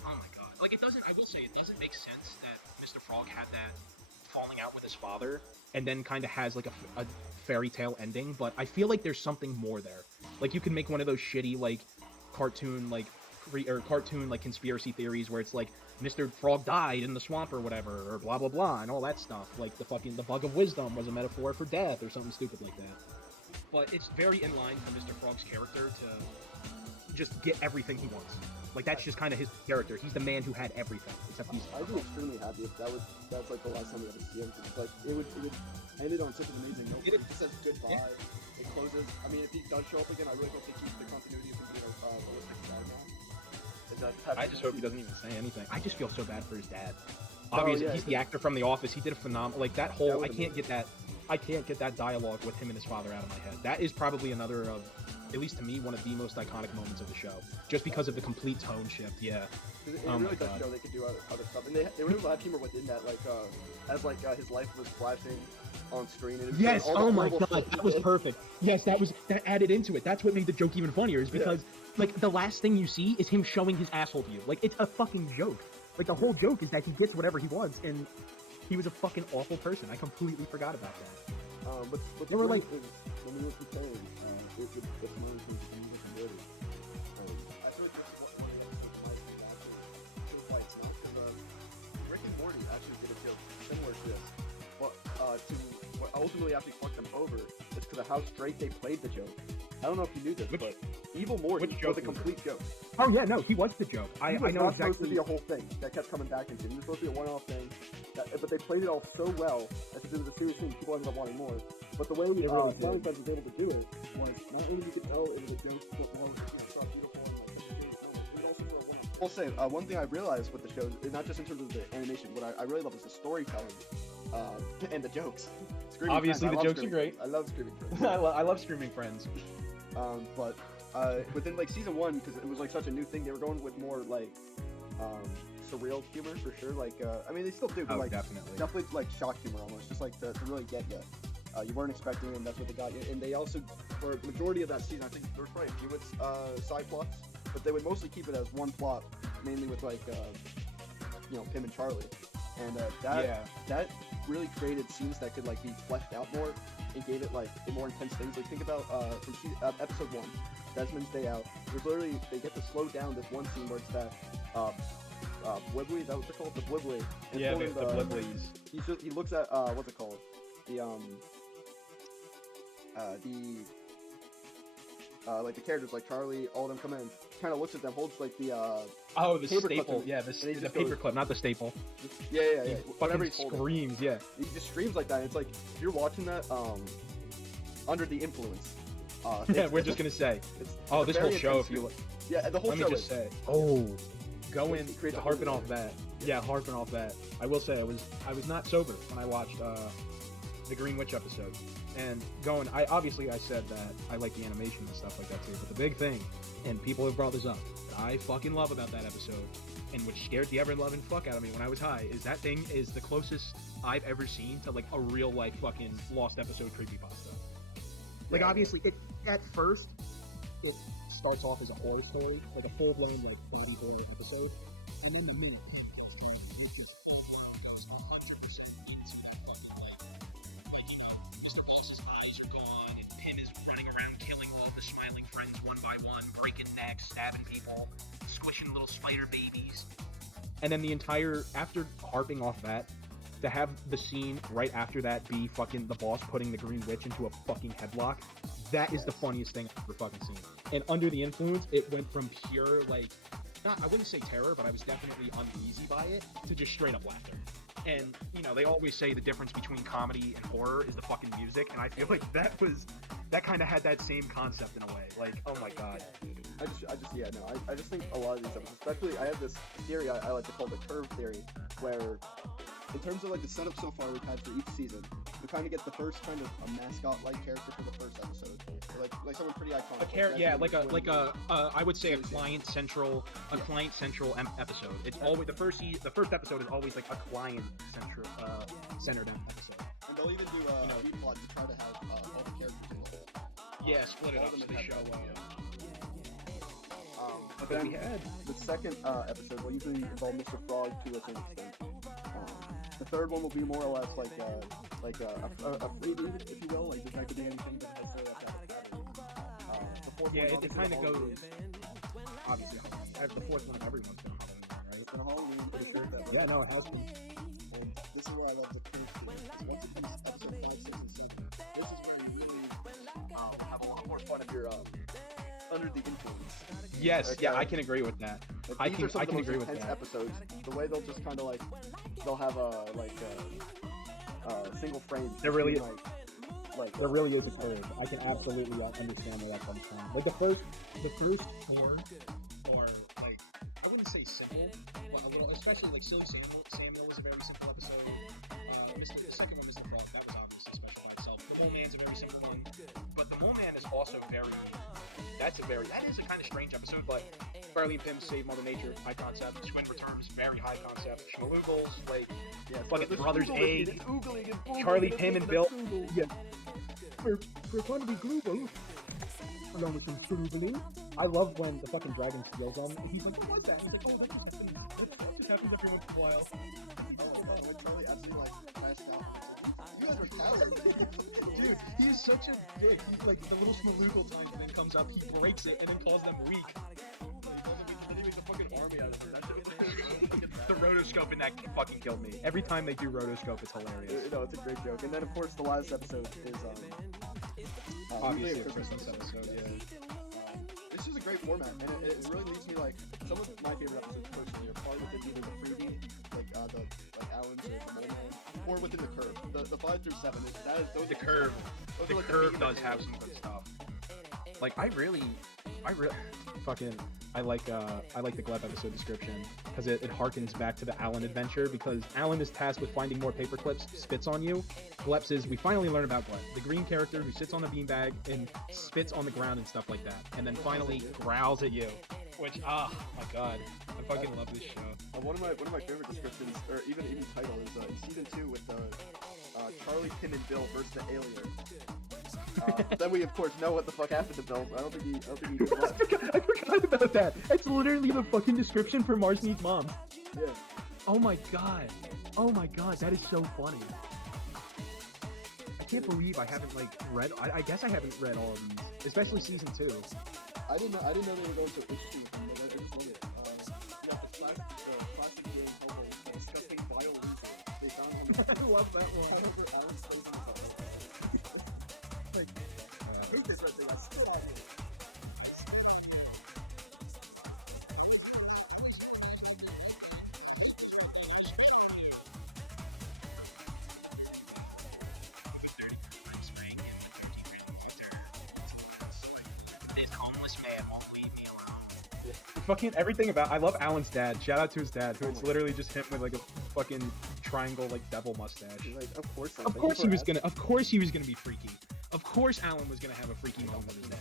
oh my god. Like, I will say, it doesn't make sense that Mr. Frog had that falling out with his father, and then kind of has like a fairy tale ending, but I feel like there's something more there. Like, you can make one of those shitty, like, cartoon conspiracy theories where it's like, Mr. Frog died in the swamp or whatever, or blah blah blah, and all that stuff. Like, the bug of wisdom was a metaphor for death, or something stupid like that. But it's very in line for Mr. Frog's character to just get everything he wants. Like, that's just kind of his character. He's the man who had everything, except he's... I'd be extremely happy if that's like the last time we ever see him. Cause like, it would end it on such an amazing note. It just says goodbye. Yeah. It closes. I mean, if he does show up again, I really hope they keep the continuity of him being a realistic guy now. I just hope he doesn't even say anything. I just feel so bad for his dad. Obviously, he's the actor from The Office. He did a phenomenal... Like, that whole... I can't get that dialogue with him and his father out of my head. That is probably another of, at least to me, one of the most iconic moments of the show. Just because of the complete tone shift, yeah. It really does show they could do other stuff. And they were able to have humor within that, like, as, like, his life was flashing on screen. And it was Yes. all the Oh my horrible god, stuff that he was did. perfect. Yes, that added into it. That's what made the joke even funnier. Is because like the last thing you see is him showing his asshole to you. Like it's a fucking joke. Like the whole joke is that he gets whatever he wants, and he was a fucking awful person. I completely forgot about that. But They were like- when we were comparing, it's one of the things that you look at it. I feel like this is one of the episodes that might be actually show why it's not, because Rick and Morty actually did a joke similar to this, but to what ultimately actually fucked them over is because of how straight they played the joke. I don't know if you knew this, but Evil Morty which was joke a was complete joke. Oh yeah, no, he was the joke. I It was know not supposed to exactly. be a whole thing that kept coming back into. It was supposed to be a one-off thing, but they played it all so well that because it was a serious thing, people ended up wanting more. But the way really Smiling did. Friends was able to do it was not only you could tell it was a joke, but more so beautiful and it was also so wonderful. I'll say one thing I realized with the show, not just in terms of the animation, what I really love is the storytelling and the jokes. Screaming Obviously, Friends, the I love jokes are Screaming great. Friends. I love Screaming Friends. I love Screaming Friends. But within like season 1, because it was like such a new thing, they were going with more like surreal humor for sure. Like I mean, they still do, but Oh, like definitely. like shock humor almost, just like to really get you. You weren't expecting it, and that's what they got you. And they also, for the majority of that season, I think there was probably a few side plots, but they would mostly keep it as one plot, mainly with like Pim and Charlie. And that really created scenes that could like be fleshed out more and gave it like more intense things. Like think about from episode 1, Desmond's Day Out. There's literally they get to slow down this one scene where it's that Blibbly, is that what they're called? The Blibbly. And Yeah, it's the one of Blibblies. he looks at what's it called? Like the characters like Charlie, all of them come in, kind of looks at them, holds like the Oh, the paper clip staple. in- Yeah, and he the just paper goes- clip, not the staple. yeah. He Whatever fucking he's holding. screams. Yeah. He just screams like that. And it's like you're watching that under the influence. Yeah, we're just gonna say. It's Oh, a this very whole show, intense if you scene. look. Yeah, the whole Let me show just is. say. Going It creates a harping whole off that. Yeah, harping off that. I will say I was not sober when I watched the Green Witch episode. And I said that I like the animation and stuff like that too. But the big thing, and people have brought this up, that I fucking love about that episode, and which scared the ever-loving fuck out of me when I was high, is that thing is the closest I've ever seen to like a real life fucking lost episode creepypasta. Like obviously, at first it starts off as a horror story, like a full-blown like horror episode, and then the minute it's going, it just goes 100% into that fucking like Mr. Boss's eyes are gone, and Pim is running around killing all the smiling friends one by one, breaking necks, stabbing people, squishing little spider babies. And then after harping off that, to have the scene right after that be fucking the boss putting the Green Witch into a fucking headlock, that is the funniest thing I've ever fucking seen. And under the influence, it went from pure, like, I wouldn't say terror, but I was definitely uneasy by it, to just straight up laughter. And, they always say the difference between comedy and horror is the fucking music, and I feel like that kind of had that same concept in a way. Like, oh my god. I just think a lot of these episodes, especially, I have this theory I like to call the curve theory, where in terms of like the setup so far we've had for each season, we kind of get the first kind of a mascot-like character for the first episode, or like someone pretty iconic. I would say a client central episode. It's always the first episode is always like a client centered episode. And they'll even do B-plot to try to have all the characters in the whole. Yeah, split it All up of so them they have show. them, But But then we had the second episode will usually involve Mr. Frog to a certain extent. The third one will be more or less like a freebie, if you will. Like there's not gonna be anything that has to have a pattern. The fourth one it obviously kind of Halloween. goes. Obviously, Halloween. The fourth one, everyone's been Halloween, right? It's been Halloween, pretty sure. Yeah, no, it has been. And this is why I love the proof because once it comes to episode 5, 6, and 7, this is where you really have a lot more fun if you're under the influence. Yes, Okay. yeah, I can agree with that. Like, these are some I of the can most agree with intense that. episodes. The way they'll just kind of like they'll have a single frame. There really between, like There really is a curve. I can absolutely understand where that comes from. Like the first four are like I wouldn't say simple, but a little, especially like Silly Samuel was a very simple episode. The second one, Mr. Frog, that was obviously special by itself. The Mole Man's a very simple one, but the Mole Man is also that is a kind of strange episode, but Farley and Pim Save Mother Nature, high concept. Squid Returns, very high concept. Schmaloogles, like Yeah, Fucking the Brothers Google Egg, machine, it's oogling, it's oogling, Charlie, it's Tim, and oogling, Bill. it's Google. Yeah. We're trying to be global. Along with some Googling. I love when the fucking dragon steals him. He's like, what was that? He's like, oh, that just happened. That just happens every once in a while. Oh, no, when Charlie actually, like, crashed out. You guys are cowards. Dude, he is such a dick. He's like the little Smaloogle time thing comes up, he breaks it and then calls them weak. He makes a fucking army out of it. That shit was The rotoscope in that fucking killed me. Every time they do rotoscope, it's hilarious. No, it's a great joke. And then, of course, the last episode is, Obviously, a Christmas Christmas episode, yeah. It's just a great format, and it really leaves me like some of my favorite episodes personally are probably within either the freebie, like Alan's or the Mole Man, or within the Curve. The 5 through 7. Those The Curve. those The are, like, Curve meat does and have potatoes. some good stuff. Like, I really, fucking, I like the Gleb episode description because it harkens back to the Alan adventure because Alan is tasked with finding more paper clips, spits on you. Gleb is, we finally learn about Gleb, the green character who sits on the beanbag and spits on the ground and stuff like that, and then finally growls at you. Which, my god, I fucking love this show. One of my favorite descriptions, or even title, is in season 2 with Charlie, Tim, and Bill versus the alien. Then we of course know what the fuck happened to Bill. I don't think he left. I forgot about that. It's literally the fucking description for Mars Needs Mom. Yeah. Oh my god. Oh my god, that is so funny. I can't believe I haven't read. I guess I haven't read all of these, especially season 2. I didn't know they were going to issue. I just love it. Yeah, the classic game Hobo discussing vile losers. They found on the I love that one. I hate this right there. I spit at you. Fucking everything about. I love Alan's dad. Shout out to his dad, who it's literally just him with like a fucking triangle devil mustache. Like, of course. Of course he was gonna. Of course he was gonna be freaky. Of course Alan was gonna have a freaky moment with his dad.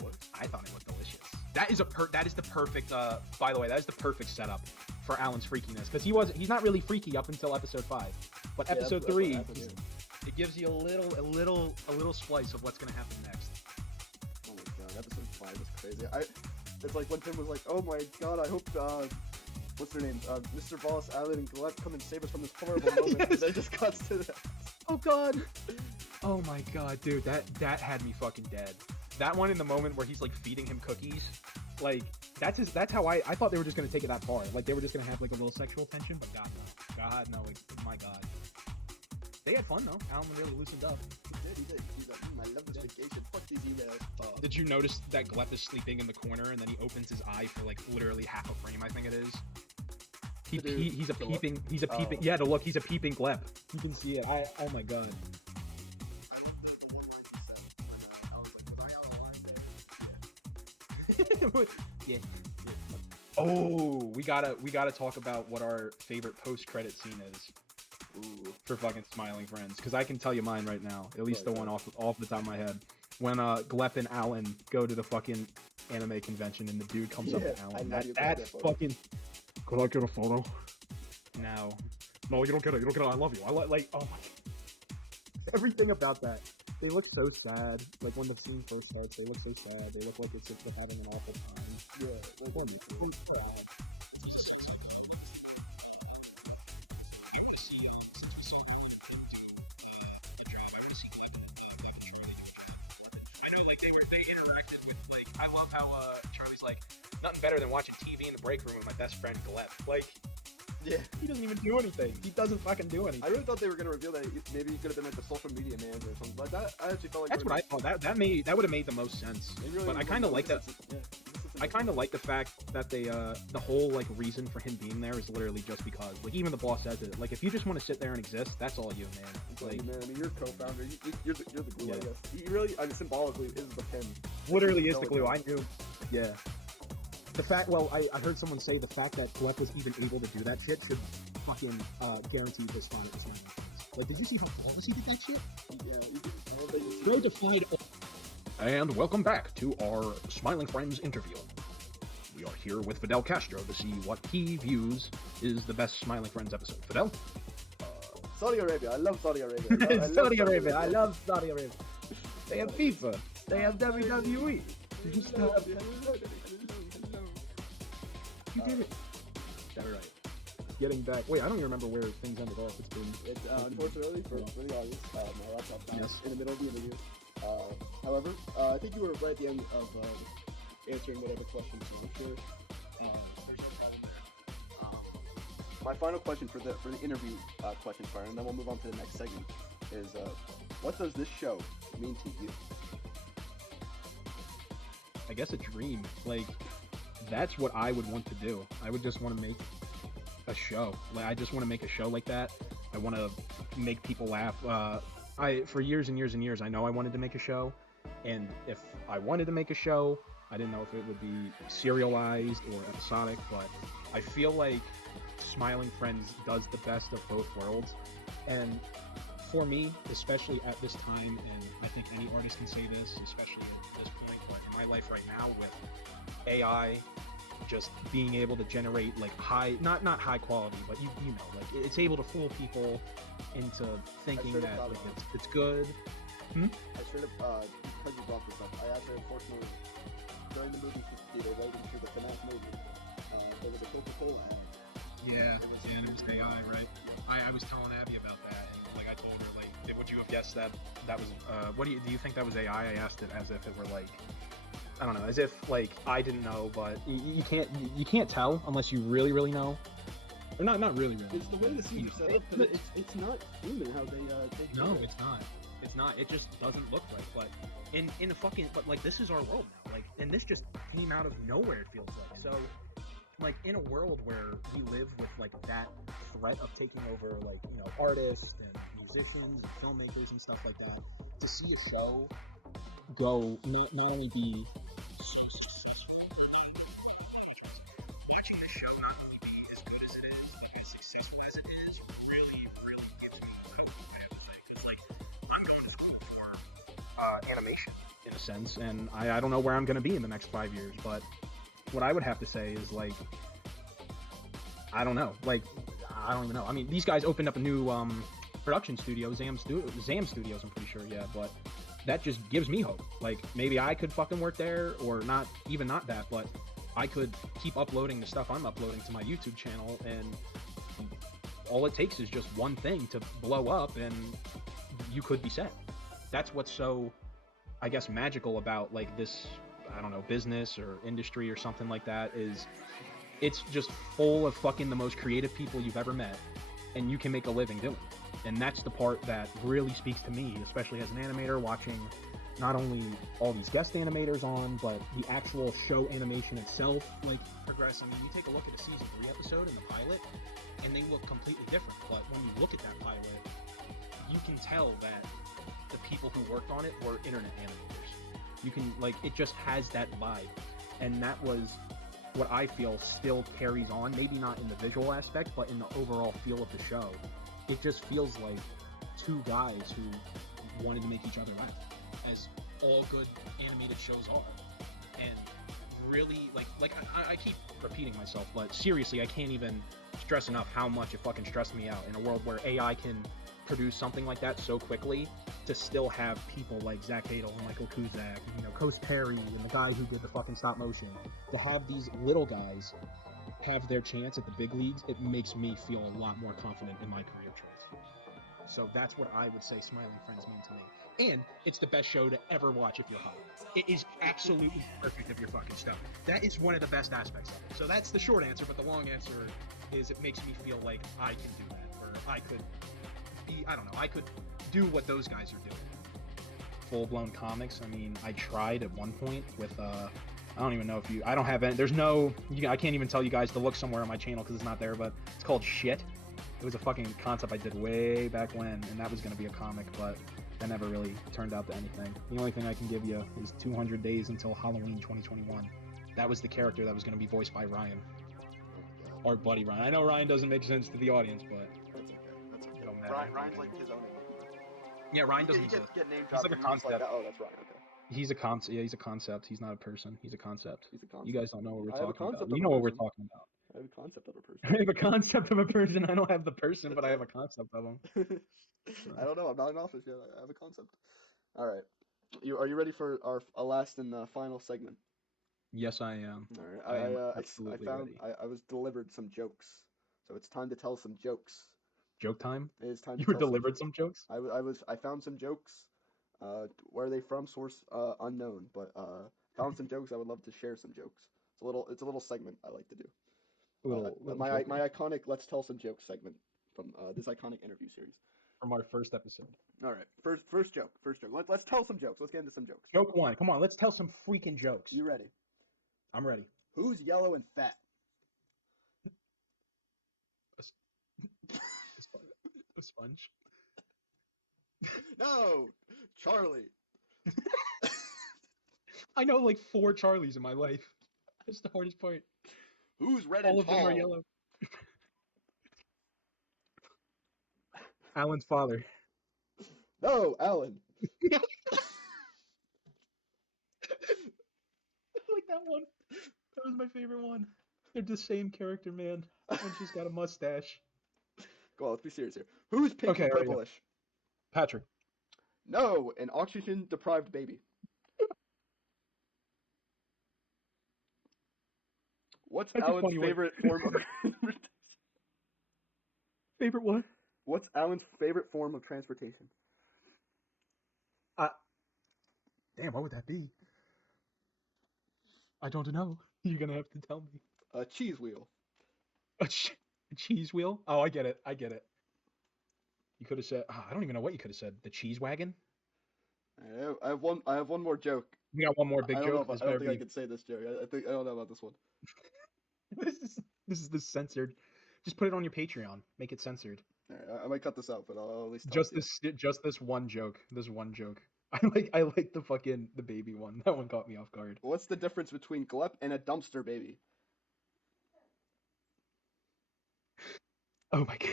What? I thought it was delicious. That is that is the perfect. By the way, that is the perfect setup for Alan's freakiness because he's not really freaky up until episode 5, but Yeah, episode that's 3, what happened, it gives you a little slice of what's gonna happen next. Oh my god, episode 5 was crazy. It's like when Tim was like, oh my god, I hope, what's their name? Mr. Boss, Alan, and Gillette come and save us from this horrible moment. Yes. And then it just cuts to that. Oh god. Oh my god, dude, that had me fucking dead. That one in the moment where he's like feeding him cookies, like that's how I thought they were just gonna take it that far. Like they were just gonna have like a little sexual tension, but God no, like, my god. They had fun though. Alan really loosened up. He did. He's like, I love this vacation. Fuck these emails. Did you notice that Glep is sleeping in the corner and then he opens his eye for like literally half a frame? I think it is. He's a peeping. He's a peeping. Yeah, to look, he's a peeping Glep. You can see it. Oh my god. I love the one line he said when I was like, was I out of line there? Yeah. Oh, we gotta talk about what our favorite post-credit scene is. Ooh. For fucking Smiling Friends, because I can tell you mine right now. At least the one off the top of my head. When Glep and Alan go to the fucking anime convention and the dude comes up to Alan. That's fucking. Could I get a photo? No, you don't get it. I love you. I like. Oh my. Everything about that. They look so sad. Like when the scene first starts, they look so sad. They look like they're having an awful time. Yeah. Wonderful. They interacted with, like, I love how Charlie's like, nothing better than watching TV in the break room with my best friend Gleb. Like, Yeah. he doesn't even do anything. He doesn't fucking do anything. I really thought they were gonna reveal that maybe he could have been like the social media manager or something. But that I actually felt like That's what I thought. That would have made the most sense. Really but I kind of like that. Yeah. I kind of like the fact that they, the whole, like, reason for him being there is literally just because. Like, even the boss says it. Like, if you just want to sit there and exist, that's all you, man. Like, man, I mean, you're co-founder. You're the glue, Yeah. I guess. He really, I mean, symbolically, is the pin. literally is the glue. I knew. Yeah. The fact, well, I heard someone say the fact that Glep was even able to do that shit should fucking guarantee his spot at the Smiling Friends. Like, did you see how flawless he did that shit? Yeah, I don't think it's Bro defied. And welcome back to our Smiling Friends interview. We are here with Fidel Castro to see what he views is the best Smiling Friends episode. Fidel? Saudi Arabia. I love Saudi Arabia. Saudi Arabia. I love Saudi Arabia. They have FIFA. They have WWE. You did it. All right. Getting back. Wait, I don't even remember where things ended off. It's unfortunately for the audience, my laptop died in the middle of the interview. However, I think you were right at the end of answering whatever questions you were sure. There's no problem there. My final question for the interview question part, and then we'll move on to the next segment, is what does this show mean to you? I guess a dream. Like, that's what I would want to do. I would just want to make a show. Like, I just want to make a show like that. I want to make people laugh. For years and years and years, I know I wanted to make a show, and if I wanted to make a show, I didn't know if it would be serialized or episodic, but I feel like Smiling Friends does the best of both worlds. And for me, especially at this time, and I think any artist can say this, especially at this point, but in my life right now with AI just being able to generate like not high quality, but you know, like it's able to fool people into thinking that like, it's good. I straight up, because you brought this up, I actually unfortunately during the movie theater right into the FNAF movie, there was a Coca-Cola ad. Yeah, and it was AI, right? I was telling Abby about that, and like I told her, like, would you have guessed that was what do you think that was AI? I asked it as if it were like, I don't know, as if like I didn't know, but you can't tell unless you really know, or not really. It's the way the scenes are set up, but it's not human how they No, it's not. It's not. It just doesn't look right. But in a fucking, but like this is our world now. Like, and this just came out of nowhere. It feels like so. Like in a world where we live with like that threat of taking over, like, you know, artists and musicians and filmmakers and stuff like that, to see a show go not only be so successful, watching the show not only be as good as it is, but as successful as it is, really gives me hope, I have to say, because like I'm going to school for animation in a sense, and I don't know where I'm going to be in the next 5 years, but what I would have to say is, like, I don't know. Like, I don't even know. I mean, these guys opened up a new production studio, Zam Studios, I'm pretty sure, yeah, but that just gives me hope. Like, maybe I could fucking work there, or not that, but I could keep uploading the stuff I'm uploading to my YouTube channel, and all it takes is just one thing to blow up, and you could be set. That's what's so, I guess, magical about, like, this, I don't know, business or industry or something like that, is it's just full of fucking the most creative people you've ever met, and you can make a living doing it. And that's the part that really speaks to me, especially as an animator, watching not only all these guest animators on, but the actual show animation itself, like, progress. I mean, you take a look at a season 3 episode and the pilot, and they look completely different, but when you look at that pilot, you can tell that the people who worked on it were internet animators. You can, like, it just has that vibe, and that was what I feel still carries on, maybe not in the visual aspect, but in the overall feel of the show. It just feels like two guys who wanted to make each other laugh, as all good animated shows are. And really, like I keep repeating myself, but seriously, I can't even stress enough how much it fucking stressed me out in a world where AI can produce something like that so quickly, to still have people like Zach Hadel and Michael Kuzak, you know, Coast Perry, and the guy who did the fucking stop motion, to have these little guys have their chance at the big leagues, it makes me feel a lot more confident in my career choice. So that's what I would say Smiling Friends mean to me. And it's the best show to ever watch if you're hot. It is absolutely perfect if you're fucking stuck. That is one of the best aspects of it. So that's the short answer, but the long answer is it makes me feel like I can do that, or I could be, I don't know, I could do what those guys are doing. Full-blown comics, I mean, I tried at one point with, I don't even know if you, I don't have any, there's no, I can't even tell you guys to look somewhere on my channel because it's not there, but it's called Shit. It was a fucking concept I did way back when, and that was going to be a comic, but that never really turned out to anything. The only thing I can give you is 200 Days Until Halloween 2021. That was the character that was going to be voiced by Ryan. Our buddy Ryan. I know Ryan doesn't make sense to the audience, but That's okay. Ryan's like his own name. Yeah, Ryan doesn't He exist. get name He's dropped. like a concept. Oh, that's Ryan. Okay. He's a concept. Yeah, he's a concept. He's not a person. He's a concept. He's a concept. You guys don't know what we're I have a talking about. concept You of know a what we're person. talking about. I have a concept of a I person. have a concept of a person. I don't have the person, but I have a concept of him. I don't know. I'm not in office yet. I have a concept. All right. Are you ready for our last and final segment? Yes, I am. All right. I am I absolutely found ready. I was delivered some jokes, so it's time to tell some jokes. Joke time. It is time You to were tell delivered some jokes. I found some jokes. Where are they from? Source unknown. But found some jokes. I would love to share some jokes. It's a little segment I like to do. Little My joker iconic Let's Tell Some Jokes segment from this iconic interview series. from our first episode. All right. First joke. Let's tell some jokes. Let's get into some jokes. Joke one. Come on, let's tell some freaking jokes. You ready? I'm ready. Who's yellow and fat? A sponge. No, Charlie. I know like 4 Charlies in my life. That's the hardest part. Who's red All and of them tall? are yellow. Alan's father. No, Alan. I like that one. That was my favorite one. They're the same character, man. And she's got a mustache. Go on, let's be serious here. Who's pink Okay, and all right, purplish? Patrick. No, an oxygen-deprived baby. What's That's a Alan's funny one. favorite form of Favorite what? What's Alan's favorite form of transportation? Damn, what would that be? I don't know. You're gonna have to tell me. A cheese wheel. A cheese wheel? Oh, I get it. You could have said. I don't even know what you could have said. The cheese wagon. I have one more joke. We got one more big I don't know joke. if I don't think I can say this joke. I don't know about this one. This is censored. Just put it on your Patreon. Make it censored. All right, I might cut this out, but I'll at least talk to you. Just this one joke. This one joke. I like the baby one. That one caught me off guard. What's the difference between Glep and a dumpster baby? Oh my god.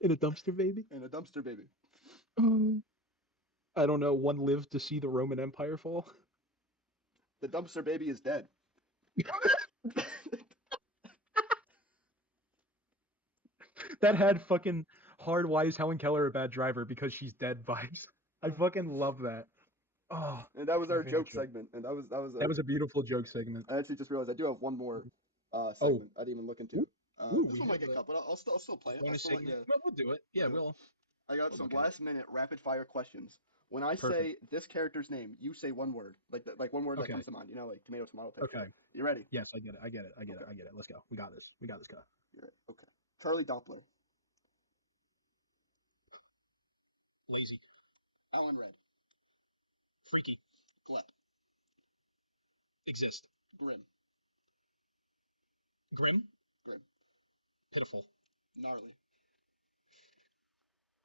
In a dumpster baby? And a dumpster baby. I don't know. One lived to see the Roman Empire fall. The dumpster baby is dead. That had fucking hard. Why is Helen Keller a bad driver? Because she's dead vibes. I fucking love that. Oh, And that was our favorite joke segment. And that was a beautiful joke segment. I actually just realized I do have one more segment I didn't even look into. This one might get cut, but I'll still play it. Bonus segment. Well, we'll do it. Yeah, we'll. I got some last minute rapid fire questions. When I say Perfect. this character's name, you say one word, like one word that comes to mind. You know, like tomato, type. Okay. You ready? Yes, I get it. Let's go. We got this, guy. You're right. Okay. Charlie Doppler. Lazy. Alan Red. Freaky. Glep. Exist. Grim. Grim. Grim. Pitiful. Gnarly.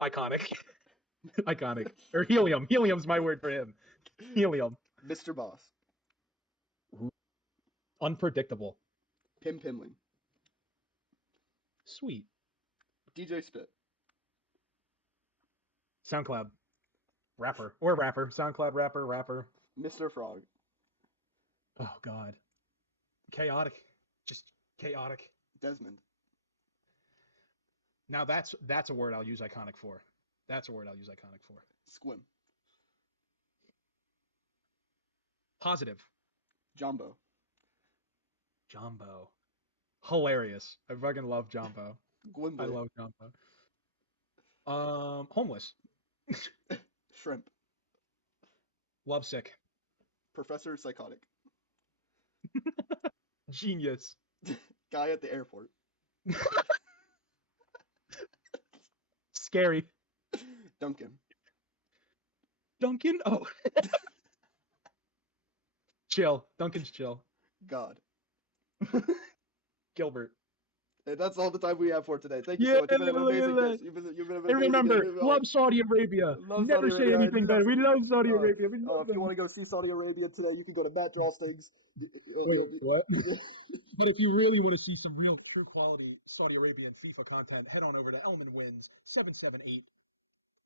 Iconic. Iconic. Or helium. Helium's my word for him. Helium. Mr. Boss. Unpredictable. Pim Pimling. Sweet. DJ Spit. SoundCloud. Rapper. Or rapper. SoundCloud rapper. Mr. Frog. Oh God. Chaotic. Just chaotic. Desmond. Now that's a word I'll use iconic for. Squim. Positive. Jumbo. Jumbo. Hilarious. I fucking love Jumbo. Gwimble. I love Jumbo. Homeless. Shrimp. Lovesick. Professor Psychotic. Genius. Guy at the airport. Scary. Duncan. Duncan? Oh. Chill. Duncan's chill. God. Gilbert. And that's all the time we have for today. Thank you so much. You've been an amazing guest. You've been an And amazing remember, individual. love Saudi Arabia. Love Never Saudi say Arabia. anything better. We love Saudi Arabia. We love If you them. want to go see Saudi Arabia today, you can go to Matt Drawstig's. Wait, what? But if you really want to see some real true quality Saudi Arabian FIFA content, head on over to Elmen Wins 778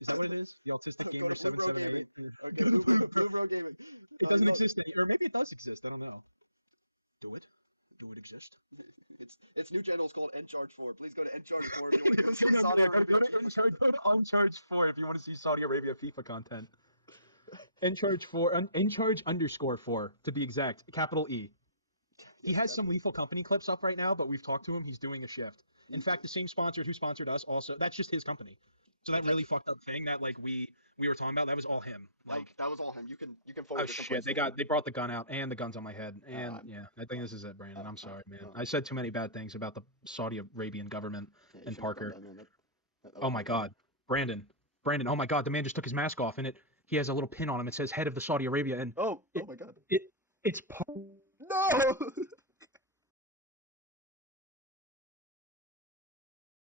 Is that what it is? The Autistic Gamer Blue Bro 778? Okay, Blue Bro Gaming. It doesn't exist any, or maybe it does exist. I don't know. Do it? Do it exist? Its new channel is called Encharge 4. Please go to Encharge 4 if you want to Go see to Saudi Arabia. Uncharge 4 if you want to see Saudi Arabia FIFA content. Encharge_4 to be exact, capital E. He has some Lethal Company clips up right now, but we've talked to him. He's doing a shift. In fact, the same sponsor who sponsored us also, that's just his company. So that really fucked up thing that like we were talking about, that was all him. Like, that was all him. You can forward oh the shit, complaints. they brought the gun out and the gun's on my head. And I'm- yeah, I think this is it, Brandon. I'm sorry, man. no. I said too many bad things about the Saudi Arabian government Yeah, you and shouldn't have done Parker. that, man. That Oh was my bad. god. Brandon, oh my god, the man just took his mask off and he has a little pin on him. It says head of the Saudi Arabia and Oh my god. it's No!